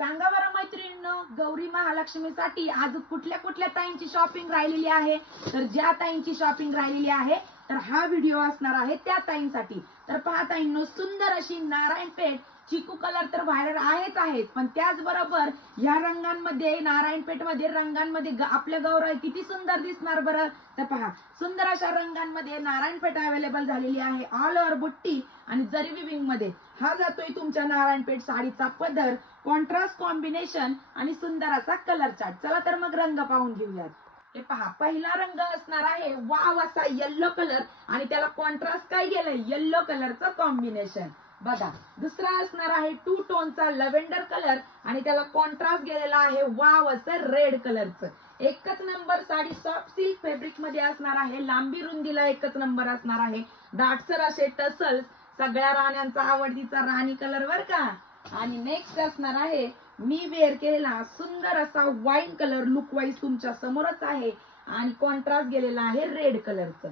सांगा बरं मैत्रिणींनो, गौरी महालक्ष्मीसाठी आज कुठल्या कुठल्या ताईंची शॉपिंग राहिलेली आहे? तर ज्या ताईंची शॉपिंग राहिलेली आहे तर हा व्हिडिओ असणार आहे त्या ताईंसाठी. तर पहा ताईंनो, सुंदर अशी नारायणपेठ चिकू कलर तर व्हायरल आहेत, पण त्याचबरोबर या रंगांमध्ये नारायणपेठमध्ये रंगांमध्ये आपल्या गौराई किती सुंदर दिसणार बरं. तर पहा, सुंदर अशा रंगांमध्ये नारायणपेठ अवेलेबल झालेली आहे. ऑल ओव्हर बुट्टी आणि जरी विविंग मध्ये हा जातोय तुमच्या नारायणपेठ साडीचा पदर, कॉन्ट्रास्ट कॉम्बिनेशन आणि सुंदर असा कलर चार्ट. चला तर मग रंग पाहून घेऊयात. हे पहा, पहिला रंग असणार आहे वाव असा येल्लो कलर आणि त्याला कॉन्ट्रास्ट काय गेलंय, येल्लो कलरचं कॉम्बिनेशन. बघा, दुसरा असणार आहे टू टोनचा लव्हेंडर कलर आणि त्याला कॉन्ट्रास्ट गेलेला आहे वाव असं रेड कलरचं. एकच number sari soft silk fabric मध्ये असणार आहे. लांबी रुंदीला एकच नंबर असणार आहे. दाटसर असे टसल्स, सगळ्या राण्यांचा आवडतीचा राणी कलर बर का. आणि नेक्स्ट असणार आहे मी वेअर केलेला सुंदर असा वाईन कलर, लुक वाईज तुमच्या समोरच आहे आणि कॉन्ट्रास्ट गेलेला आहे रेड कलरचं.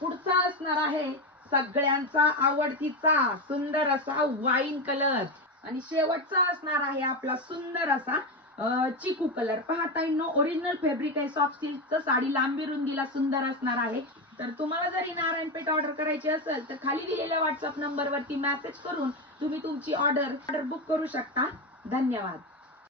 पुढचा असणार आहे सगळ्यांचा आवडतीचा सुंदर असा वाईन कलर आणि शेवटचा असणार आहे आपला सुंदर असा चिकू कलर. पाहताय ओरिजिनल फॅब्रिक आहे सॉफ्ट सिल्कचं. साडी लांबी रुंदीला सुंदर असणार आहे. तर तुम्हाला जरी नारायणपेठ ऑर्डर करायची असेल तर खाली दिलेल्या व्हॉट्सअप नंबरवरती मेसेज करून तुम्ही तुमची ऑर्डर बुक करू शकता. धन्यवाद.